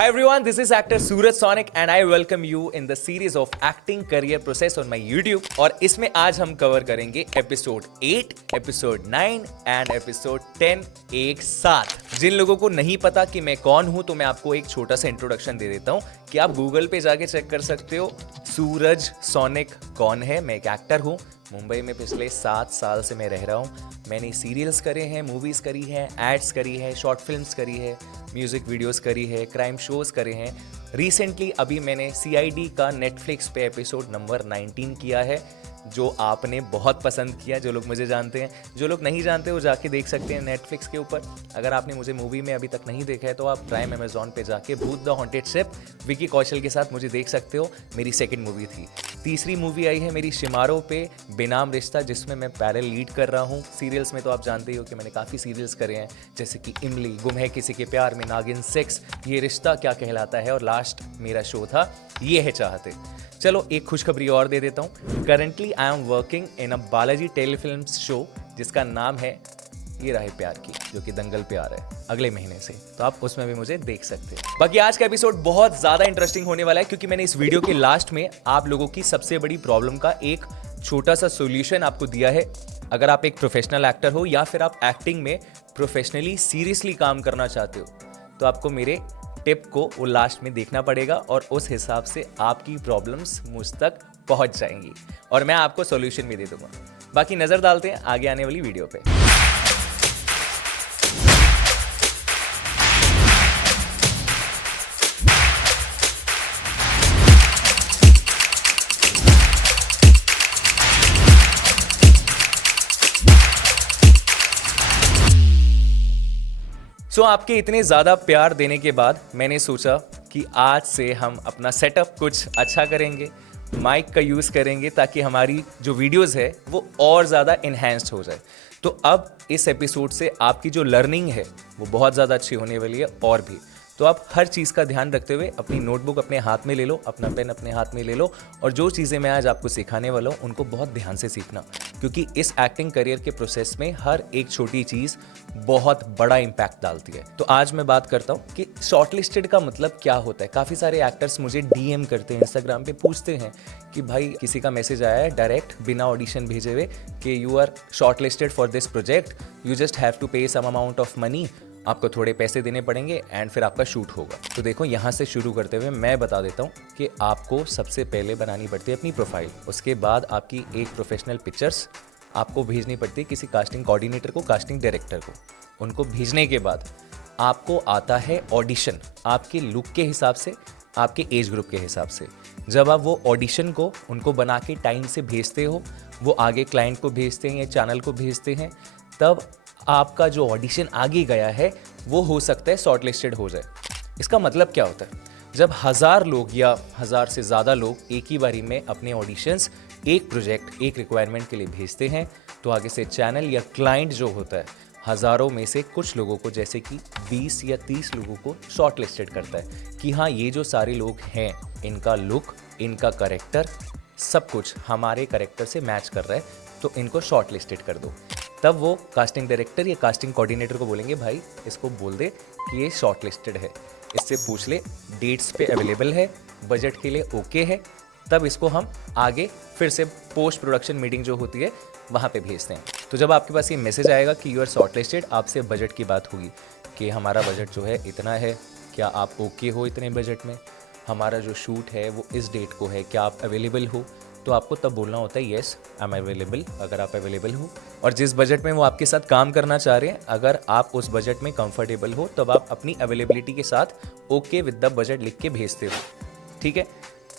Hi everyone, this is actor Suraj Sonic and I welcome you in the series of acting career process on my YouTube. और इसमें आज हम cover करेंगे episode 8, episode 9 and episode 10 एक साथ। जिन लोगों को नहीं पता कि मैं कौन हूं तो मैं आपको एक छोटा सा इंट्रोडक्शन दे देता हूं कि आप गूगल पे जाके चेक कर सकते हो सूरज सोनिक कौन है। मैं एक एक्टर हूं, मुंबई में पिछले 7 साल से मैं रह रहा हूं। मैंने सीरियल्स करे हैं, मूवीज़ करी हैं, एड्स करी है, शॉर्ट फिल्म्स करी है, म्यूज़िक वीडियोस करी है, क्राइम शोज़ करे हैं। रिसेंटली अभी मैंने CID का नेटफ्लिक्स पे एपिसोड नंबर 19 किया है जो आपने बहुत पसंद किया। जो लोग मुझे जानते हैं, जो लोग नहीं जानते वो जाके देख सकते हैं नेटफ्लिक्स के ऊपर। अगर आपने मुझे मूवी में अभी तक नहीं देखा है तो आप प्राइम अमेजॉन पे जाके भूत the haunted ship Vicky Kaushal के साथ मुझे देख सकते हो। मेरी सेकंड मूवी थी। तीसरी मूवी आई है मेरी शिमारो पे बेनाम रिश्ता, जिसमें मैं पैरल लीड कर रहा हूँ। सीरियल्स में तो आप जानते ही हो कि मैंने काफ़ी सीरियल्स करे हैं, जैसे कि इमली, गुम है किसी के प्यार में, नागिन 6, ये रिश्ता क्या कहलाता है, और लास्ट मेरा शो था ये है चाहते। चलो एक खुशखबरी और दे देता हूँ। Currently I am working in a Balaji telefilms show जिसका नाम है ये रहा प्यार की, जो कि दंगल पे आ रहा है अगले महीने से, तो आप उसमें भी मुझे देख सकते हैं। बाकी आज का एपिसोड बहुत ज्यादा इंटरेस्टिंग होने वाला है क्योंकि मैंने इस वीडियो के लास्ट में आप लोगों की सबसे बड़ी प्रॉब्लम का एक छोटा सा सोल्यूशन आपको दिया है। अगर आप एक प्रोफेशनल एक्टर हो या फिर आप एक्टिंग में प्रोफेशनली सीरियसली काम करना चाहते हो तो आपको मेरे टिप को वो लास्ट में देखना पड़ेगा और उस हिसाब से आपकी प्रॉब्लम्स मुझ तक पहुंच जाएंगी और मैं आपको सॉल्यूशन भी दे दूंगा। बाकी नजर डालते हैं आगे आने वाली वीडियो पे। सो आपके इतने ज़्यादा प्यार देने के बाद मैंने सोचा कि आज से हम अपना सेटअप कुछ अच्छा करेंगे, माइक का यूज़ करेंगे ताकि हमारी जो वीडियोस है वो और ज़्यादा इन्हेंस्ड हो जाए। तो अब इस एपिसोड से आपकी जो लर्निंग है वो बहुत ज़्यादा अच्छी होने वाली है और भी। तो आप हर चीज़ का ध्यान रखते हुए अपनी नोटबुक अपने हाथ में ले लो, अपना पेन अपने हाथ में ले लो और जो चीज़ें मैं आज आपको सिखाने वाला हूँ उनको बहुत ध्यान से सीखना, क्योंकि इस एक्टिंग करियर के प्रोसेस में हर एक छोटी चीज़ बहुत बड़ा इम्पैक्ट डालती है। तो आज मैं बात करता हूँ कि शॉर्टलिस्टेड का मतलब क्या होता है। काफ़ी सारे एक्टर्स मुझे DM करते हैं, इंस्टाग्राम पे पूछते हैं कि भाई किसी का मैसेज आया है डायरेक्ट बिना ऑडिशन भेजे हुए कि you are shortlisted for this project, you just have to pay some amount of money, आपको थोड़े पैसे देने पड़ेंगे एंड फिर आपका शूट होगा। तो देखो यहाँ से शुरू करते हुए मैं बता देता हूँ कि आपको सबसे पहले बनानी पड़ती है अपनी प्रोफाइल। उसके बाद आपकी एक प्रोफेशनल पिक्चर्स आपको भेजनी पड़ती है किसी कास्टिंग कोऑर्डिनेटर को, कास्टिंग डायरेक्टर को। उनको भेजने के बाद आपको आता है ऑडिशन, आपके लुक के हिसाब से, आपके एज ग्रुप के हिसाब से। जब आप वो ऑडिशन को उनको बना के टाइम से भेजते हो, वो आगे क्लाइंट को भेजते हैं या चैनल को भेजते हैं, तब आपका जो ऑडिशन आगे गया है वो हो सकता है शॉर्टलिस्टेड हो जाए। इसका मतलब क्या होता है, जब 1000 लोग या 1000 से ज़्यादा लोग एक ही बारी में अपने ऑडिशंस एक प्रोजेक्ट एक रिक्वायरमेंट के लिए भेजते हैं तो आगे से चैनल या क्लाइंट जो होता है हज़ारों में से कुछ लोगों को, जैसे कि 20 या 30 लोगों को शॉर्टलिस्टेड करता है कि हाँ ये जो सारे लोग हैं इनका लुक, इनका करेक्टर, सब कुछ हमारे करेक्टर से मैच कर रहा है तो इनको शॉर्टलिस्टेड कर दो। तब वो कास्टिंग डायरेक्टर या कास्टिंग कोऑर्डिनेटर को बोलेंगे भाई इसको बोल दे कि ये शॉर्टलिस्टेड है, इससे पूछ ले डेट्स पे अवेलेबल है, बजट के लिए ओके है, तब इसको हम आगे फिर से पोस्ट प्रोडक्शन मीटिंग जो होती है वहाँ पे भेजते हैं। तो जब आपके पास ये मैसेज आएगा कि यू आर शॉर्टलिस्टेड, आपसे बजट की बात होगी कि हमारा बजट जो है इतना है, क्या आप ओके हो इतने बजट में, हमारा जो शूट है वो इस डेट को है, क्या आप अवेलेबल हो। तो आपको तब बोलना होता है येस आई एम अवेलेबल, अगर आप अवेलेबल हो। और जिस बजट में वो आपके साथ काम करना चाह रहे हैं, अगर आप उस बजट में कंफर्टेबल हो तब आप अपनी अवेलेबिलिटी के साथ ओके विद द बजट लिख के भेजते हो, ठीक है।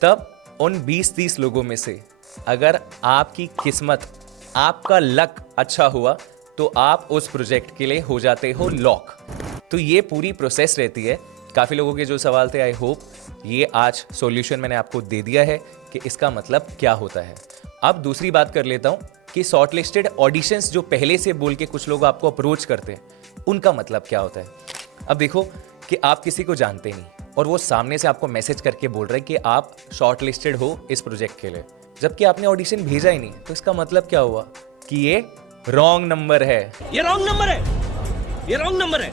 तब उन 20-30 लोगों में से अगर आपकी किस्मत, आपका लक अच्छा हुआ तो आप उस प्रोजेक्ट के लिए हो जाते हो लॉक। तो ये पूरी प्रोसेस रहती है। काफ़ी लोगों के जो सवाल थे, आई होप ये आज सॉल्यूशन मैंने आपको दे दिया है कि इसका मतलब क्या होता है। अब दूसरी बात कर लेता हूँ कि शॉर्टलिस्टेड ऑडिशंस जो पहले से बोल के कुछ लोग आपको अप्रोच करते हैं उनका मतलब क्या होता है। अब देखो कि आप किसी को जानते नहीं और वो सामने से आपको मैसेज करके बोल रहे हैं कि आप शॉर्टलिस्टेड हो इस प्रोजेक्ट के लिए, जबकि आपने ऑडिशन भेजा ही नहीं। तो इसका मतलब क्या हुआ कि ये रॉन्ग नंबर है, ये रॉन्ग नंबर है, ये रॉन्ग नंबर है।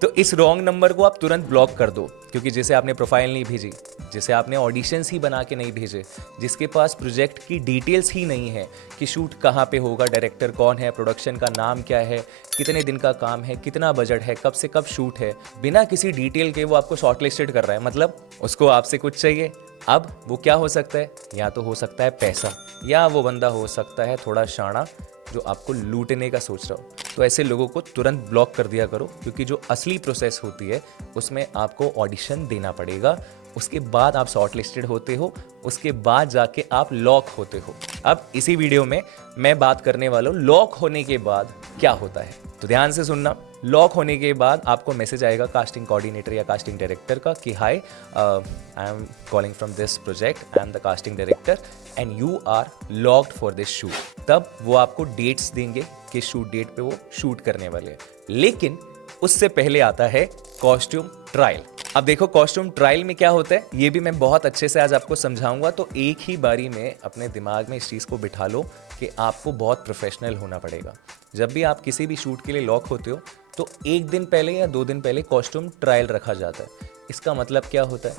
तो इस रॉन्ग नंबर को आप तुरंत ब्लॉक कर दो, क्योंकि जिसे आपने प्रोफाइल नहीं भेजी, जिसे आपने ऑडिशंस ही बना के नहीं भेजे, जिसके पास प्रोजेक्ट की डिटेल्स ही नहीं है कि शूट कहाँ पे होगा, डायरेक्टर कौन है, प्रोडक्शन का नाम क्या है, कितने दिन का काम है, कितना बजट है, कब से कब शूट है, बिना किसी डिटेल के वो आपको शॉर्टलिस्टेड कर रहा है, मतलब उसको आपसे कुछ चाहिए। अब वो क्या हो सकता है, या तो हो सकता है पैसा, या वो बंदा हो सकता है थोड़ा शाना जो आपको लूटने का सोच रहा हो। तो ऐसे लोगों को तुरंत ब्लॉक कर दिया करो, क्योंकि जो असली प्रोसेस होती है उसमें आपको ऑडिशन देना पड़ेगा, उसके बाद आप शॉर्ट लिस्टेड होते हो, उसके बाद जाके आप लॉक होते हो। अब इसी वीडियो में मैं बात करने वाला हूँ लॉक होने के बाद क्या होता है, तो ध्यान से सुनना। लॉक होने के बाद आपको मैसेज आएगा कास्टिंग कोऑर्डिनेटर या कास्टिंग डायरेक्टर का कि hi, I am calling from this project, I am the casting director and you are locked for this shoot. तब वो आपको डेट्स देंगे कि शूट डेट पे वो शूट करने वाले हैं। लेकिन उससे पहले आता है कॉस्ट्यूम ट्रायल। अब देखो कॉस्ट्यूम ट्रायल में क्या होता है, ये भी मैं बहुत अच्छे से आज आपको समझाऊंगा। तो एक ही बारी में अपने दिमाग में इस चीज़ को बिठा लो कि आपको बहुत प्रोफेशनल होना पड़ेगा। जब भी आप किसी भी शूट के लिए लॉक होते हो तो एक दिन पहले या 2 दिन पहले कॉस्ट्यूम ट्रायल रखा जाता है। इसका मतलब क्या होता है,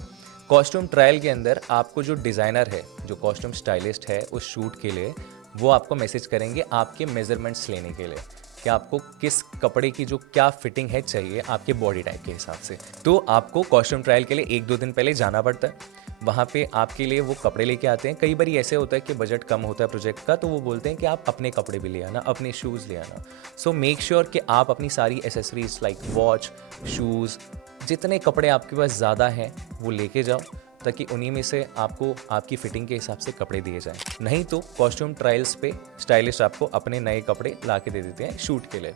कॉस्ट्यूम ट्रायल के अंदर आपको जो डिज़ाइनर है, जो कॉस्ट्यूम स्टाइलिस्ट है उस शूट के लिए, वो आपको मैसेज करेंगे आपके मेजरमेंट्स लेने के लिए कि आपको किस कपड़े की जो क्या फिटिंग है चाहिए आपके बॉडी टाइप के हिसाब से। तो आपको कॉस्ट्यूम ट्रायल के लिए 1-2 दिन पहले जाना पड़ता है। वहाँ पे आपके लिए वो कपड़े लेके आते हैं। कई बार ऐसे होता है कि बजट कम होता है प्रोजेक्ट का, तो वो बोलते हैं कि आप अपने कपड़े भी ले आना, अपने शूज़ ले आना। सो मेक श्योर कि आप अपनी सारी एसेसरीज लाइक वॉच, शूज़, जितने कपड़े आपके पास ज़्यादा हैं वो लेके जाओ, ताकि उन्हीं में से आपको आपकी फिटिंग के हिसाब से कपड़े दिए जाएं। नहीं तो कॉस्ट्यूम ट्रायल्स पे स्टाइलिस्ट आपको अपने नए कपड़े ला के दे देते हैं शूट के लिए।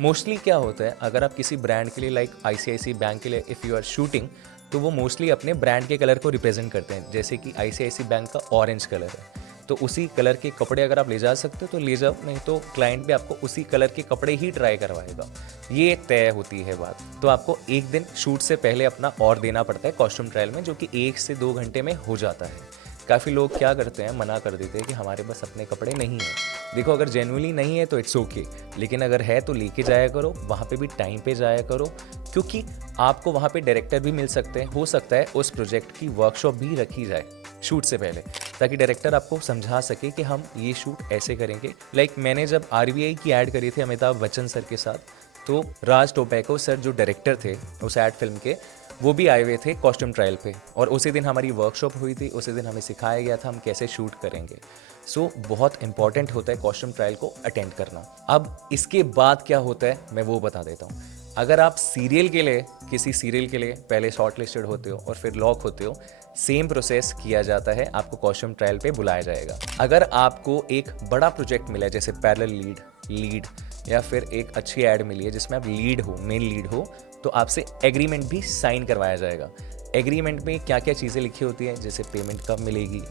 मोस्टली क्या होता है, अगर आप किसी ब्रांड के लिए लाइक ICICI बैंक के लिए इफ़ यू आर शूटिंग, तो वो मोस्टली अपने ब्रांड के कलर को रिप्रेजेंट करते हैं। जैसे कि ICICI बैंक का ऑरेंज कलर है, तो उसी कलर के कपड़े अगर आप ले जा सकते हो तो ले जाओ, नहीं तो क्लाइंट भी आपको उसी कलर के कपड़े ही ट्राई करवाएगा। ये तय होती है बात। तो आपको एक दिन शूट से पहले अपना और देना पड़ता है कॉस्ट्यूम ट्रायल में, जो कि 1 से 2 घंटे में हो जाता है। काफ़ी लोग क्या करते हैं, मना कर देते हैं कि हमारे पास अपने कपड़े नहीं हैं। देखो अगर जेन्युइनली नहीं है तो इट्स ओके, लेकिन अगर है तो लेके जाया करो, वहाँ पे भी टाइम पे जाया करो, क्योंकि आपको वहाँ पे डायरेक्टर भी मिल सकते हैं। हो सकता है उस प्रोजेक्ट की वर्कशॉप भी रखी जाए शूट से पहले, ताकि डायरेक्टर आपको समझा सके कि हम ये शूट ऐसे करेंगे। लाइक मैंने जब RBI की ऐड करी थी अमिताभ बच्चन सर के साथ, तो राज टोपैको सर जो डायरेक्टर थे उस ऐड फिल्म के, वो भी आए हुए थे कॉस्ट्यूम ट्रायल पे, और उसी दिन हमारी वर्कशॉप हुई थी। उसी दिन हमें सिखाया गया था हम कैसे शूट करेंगे। सो बहुत इंपॉर्टेंट होता है कॉस्ट्यूम ट्रायल को अटेंड करना। अब इसके बाद क्या होता है मैं वो बता देता हूँ। अगर आप सीरियल के लिए, किसी सीरियल के लिए पहले शॉर्ट लिस्टेड होते हो और फिर लॉक होते हो, सेम प्रोसेस किया जाता है, आपको कॉस्ट्यूम ट्रायल पे बुलाया जाएगा। अगर आपको एक बड़ा प्रोजेक्ट मिला है, जैसे पैरेलल लीड या फिर एक अच्छी ऐड मिली है जिसमें आप लीड हो, मेन लीड हो, तो आपसे एग्रीमेंट भी साइन करवाया जाएगा। एग्रीमेंट में क्या क्या चीज़ें लिखी होती हैं, जैसे पेमेंट कब मिलेगी,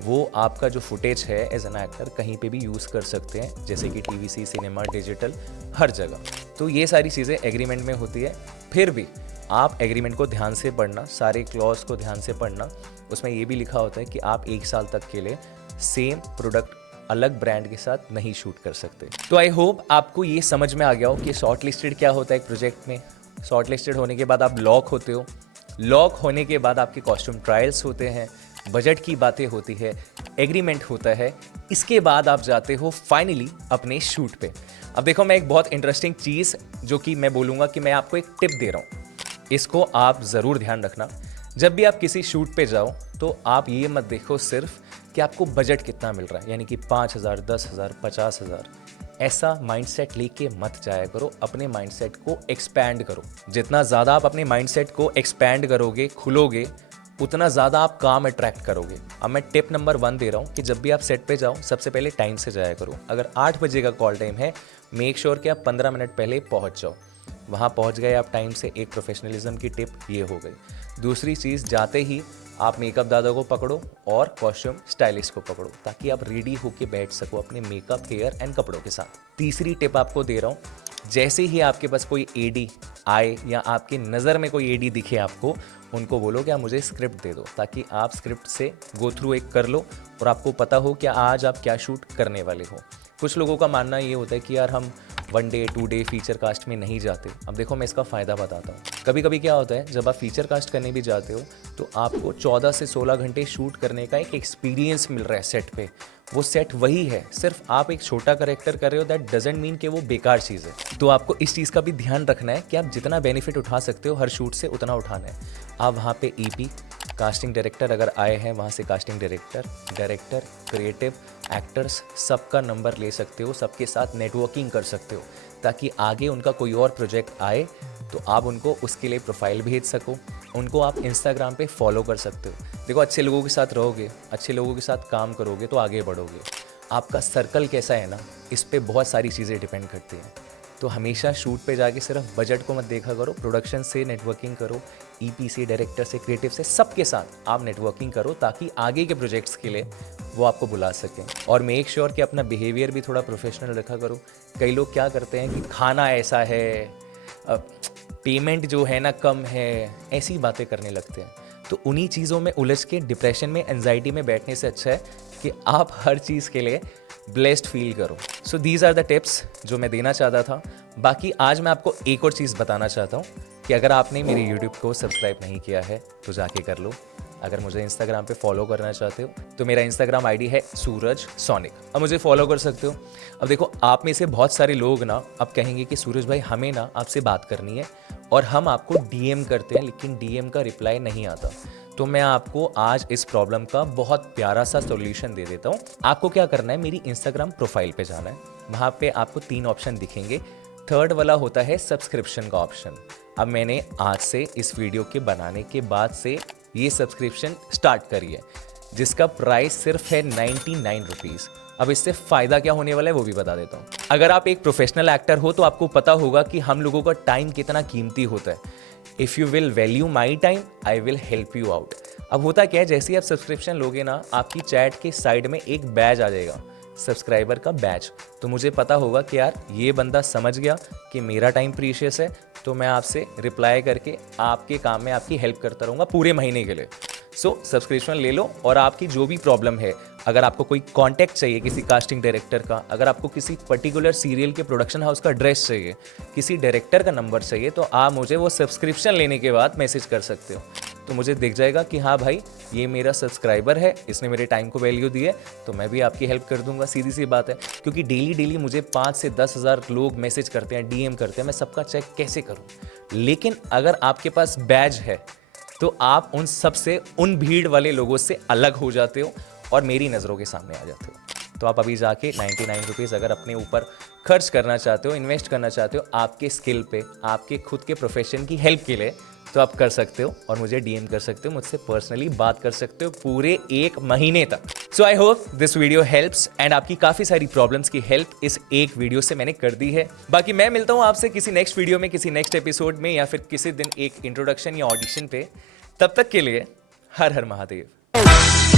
वो आपका जो फुटेज है एज एन एक्टर कहीं पे भी यूज़ कर सकते हैं, जैसे कि TVC, सिनेमा, डिजिटल, हर जगह। तो ये सारी चीज़ें एग्रीमेंट में होती है। फिर भी आप एग्रीमेंट को ध्यान से पढ़ना, सारे क्लॉज को ध्यान से पढ़ना। उसमें ये भी लिखा होता है कि आप 1 साल तक के लिए सेम प्रोडक्ट अलग ब्रांड के साथ नहीं शूट कर सकते। तो आई होप आपको ये समझ में आ गया हो कि शॉर्ट लिस्टेड क्या होता है एक प्रोजेक्ट में। शॉर्ट लिस्टेड होने के बाद आप लॉक होते हो, लॉक होने के बाद आपके कॉस्ट्यूम ट्रायल्स होते हैं, बजट की बातें होती है, एग्रीमेंट होता है, इसके बाद आप जाते हो फाइनली अपने शूट पे। अब देखो मैं एक बहुत इंटरेस्टिंग चीज़ जो कि मैं बोलूँगा कि मैं आपको एक टिप दे रहा हूँ, इसको आप ज़रूर ध्यान रखना। जब भी आप किसी शूट पे जाओ तो आप ये मत देखो सिर्फ कि आपको बजट कितना मिल रहा है, यानी कि 5,000, 10,000, 50,000, ऐसा माइंडसेट लेके मत जाया करो। अपने माइंडसेट को एक्सपैंड करो। जितना ज़्यादा आप अपने माइंडसेट को एक्सपैंड करोगे, खुलोगे, उतना ज़्यादा आप काम अट्रैक्ट करोगे। अब मैं टिप नंबर 1 दे रहा हूँ कि जब भी आप सेट पे जाओ सबसे पहले टाइम से जाया करो। अगर 8 बजे का कॉल टाइम है, मेक श्योर कि आप 15 मिनट पहले पहुँच जाओ। वहाँ पहुँच गए आप टाइम से, एक प्रोफेशनलिज्म की टिप ये हो गई। दूसरी चीज़, जाते ही आप मेकअप दादा को पकड़ो और कॉस्ट्यूम स्टाइलिस्ट को पकड़ो, ताकि आप रेडी होके बैठ सको अपने मेकअप, हेयर एंड कपड़ों के साथ। तीसरी टिप आपको दे रहा हूँ, जैसे ही आपके पास कोई AD आए या आपकी नज़र में कोई AD दिखे आपको, उनको बोलो कि आप मुझे स्क्रिप्ट दे दो, ताकि आप स्क्रिप्ट से गो थ्रू एक कर लो और आपको पता हो कि आज आप क्या शूट करने वाले हो। कुछ लोगों का मानना ये होता है कि यार हम 1 डे 2 डे फीचर कास्ट में नहीं जाते। अब देखो मैं इसका फ़ायदा बताता हूँ। कभी कभी क्या होता है, जब आप फीचर कास्ट करने भी जाते हो तो आपको 14 से 16 घंटे शूट करने का एक एक्सपीरियंस मिल रहा है सेट पे। वो सेट वही है, सिर्फ आप एक छोटा करेक्टर कर रहे हो, दैट डजंट मीन कि वो बेकार चीज़ है। तो आपको इस चीज़ का भी ध्यान रखना है कि आप जितना बेनिफिट उठा सकते हो हर शूट से उतना उठाना है। आप वहाँ पे ईपी, कास्टिंग डायरेक्टर अगर आए हैं वहाँ से कास्टिंग डायरेक्टर, क्रिएटिव, एक्टर्स, सबका नंबर ले सकते हो, सबके साथ नेटवर्किंग कर सकते हो, ताकि आगे उनका कोई और प्रोजेक्ट आए तो आप उनको उसके लिए प्रोफाइल भेज सको। उनको आप इंस्टाग्राम पे फॉलो कर सकते हो। देखो अच्छे लोगों के साथ रहोगे, अच्छे लोगों के साथ काम करोगे तो आगे बढ़ोगे। आपका सर्कल कैसा है ना, इस पे बहुत सारी चीज़ें डिपेंड करती हैं। तो हमेशा शूट पे जाके सिर्फ बजट को मत देखा करो, प्रोडक्शन से नेटवर्किंग करो, ईपी से, डायरेक्टर से, क्रिएटिव से, सबके साथ आप नेटवर्किंग करो ताकि आगे के प्रोजेक्ट्स के लिए वो आपको बुला सकें। और मेक श्योर कि अपना बिहेवियर भी थोड़ा प्रोफेशनल रखा करो। कई लोग क्या करते हैं कि खाना ऐसा है, पेमेंट जो है ना कम है, ऐसी बातें करने लगते हैं। तो उन्हीं चीज़ों में उलझ के डिप्रेशन में, एंजाइटी में बैठने से अच्छा है कि आप हर चीज़ के लिए ब्लेस्ड फील करो। So these are the tips जो मैं देना चाहता था। बाकी आज मैं आपको एक और चीज़ बताना चाहता हूँ कि अगर आपने मेरे यूट्यूब को सब्सक्राइब नहीं किया है तो जाके कर लो। अगर मुझे इंस्टाग्राम पे फॉलो करना चाहते हो तो मेरा इंस्टाग्राम आईडी है सूरज सोनिक, अब मुझे फॉलो कर सकते हो। अब देखो आप में से बहुत सारे लोग ना अब कहेंगे कि सूरज भाई हमें ना आपसे बात करनी है और हम आपको डीएम करते हैं लेकिन डीएम का रिप्लाई नहीं आता। तो मैं आपको आज इस प्रॉब्लम का बहुत प्यारा सा सॉल्यूशन दे देता हूँ। आपको क्या करना है, मेरी इंस्टाग्राम प्रोफाइल पे जाना है। वहाँ पे आपको 3 ऑप्शन दिखेंगे। थर्ड वाला होता है सब्सक्रिप्शन का ऑप्शन। अब मैंने आज से इस वीडियो के बनाने के बाद से ये सब्सक्रिप्शन स्टार्ट करी है, जिसका प्राइस सिर्फ है 99 रुपीज़। अब इससे फ़ायदा क्या होने वाला है वो भी बता देता हूँ। अगर आप एक प्रोफेशनल एक्टर हो तो आपको पता होगा कि हम लोगों का टाइम कितना कीमती होता है। If you will value my time I will help you out. अब होता क्या है, जैसे ही आप सब्सक्रिप्शन लोगे ना, आपकी चैट के साइड में एक बैज आ जाएगा, सब्सक्राइबर का बैच। तो मुझे पता होगा कि यार ये बंदा समझ गया कि मेरा टाइम प्रीशियस है, तो मैं आपसे रिप्लाई करके आपके काम में आपकी हेल्प करता रहूँगा पूरे महीने के लिए। सो सब्सक्रिप्शन ले लो और आपकी जो भी प्रॉब्लम है, अगर आपको कोई कॉन्टैक्ट चाहिए किसी कास्टिंग डायरेक्टर का, अगर आपको किसी पर्टिकुलर सीरियल के प्रोडक्शन हाउस का एड्रेस चाहिए, किसी डायरेक्टर का नंबर चाहिए, तो आप मुझे वो सब्सक्रिप्शन लेने के बाद मैसेज कर सकते हो। तो मुझे दिख जाएगा कि हाँ भाई ये मेरा सब्सक्राइबर है, इसने मेरे टाइम को वैल्यू दी है, तो मैं भी आपकी हेल्प कर दूंगा। सीधी सी बात है, क्योंकि डेली मुझे 5 से 10 हज़ार लोग मैसेज करते हैं, डीएम करते हैं, मैं सबका चेक कैसे करूँ। लेकिन अगर आपके पास बैज है तो आप उन सबसे, उन भीड़ वाले लोगों से अलग हो जाते हो और मेरी नज़रों के सामने आ जाते हो। तो आप अभी जाके 99 रुपीज़ अगर अपने ऊपर खर्च करना चाहते हो, इन्वेस्ट करना चाहते हो आपके स्किल पे, आपके खुद के प्रोफेशन की हेल्प के लिए, तो आप कर सकते हो और मुझे डीएम कर सकते हो, मुझसे पर्सनली बात कर सकते हो पूरे 1 महीने तक। So I hope this video helps and आपकी काफ़ी सारी प्रॉब्लम्स की हेल्प इस एक वीडियो से मैंने कर दी है। बाकी मैं मिलता हूँ आपसे किसी नेक्स्ट वीडियो में, किसी नेक्स्ट एपिसोड में, या फिर किसी दिन एक इंट्रोडक्शन या ऑडिशन पे। तब तक के लिए हर हर महादेव।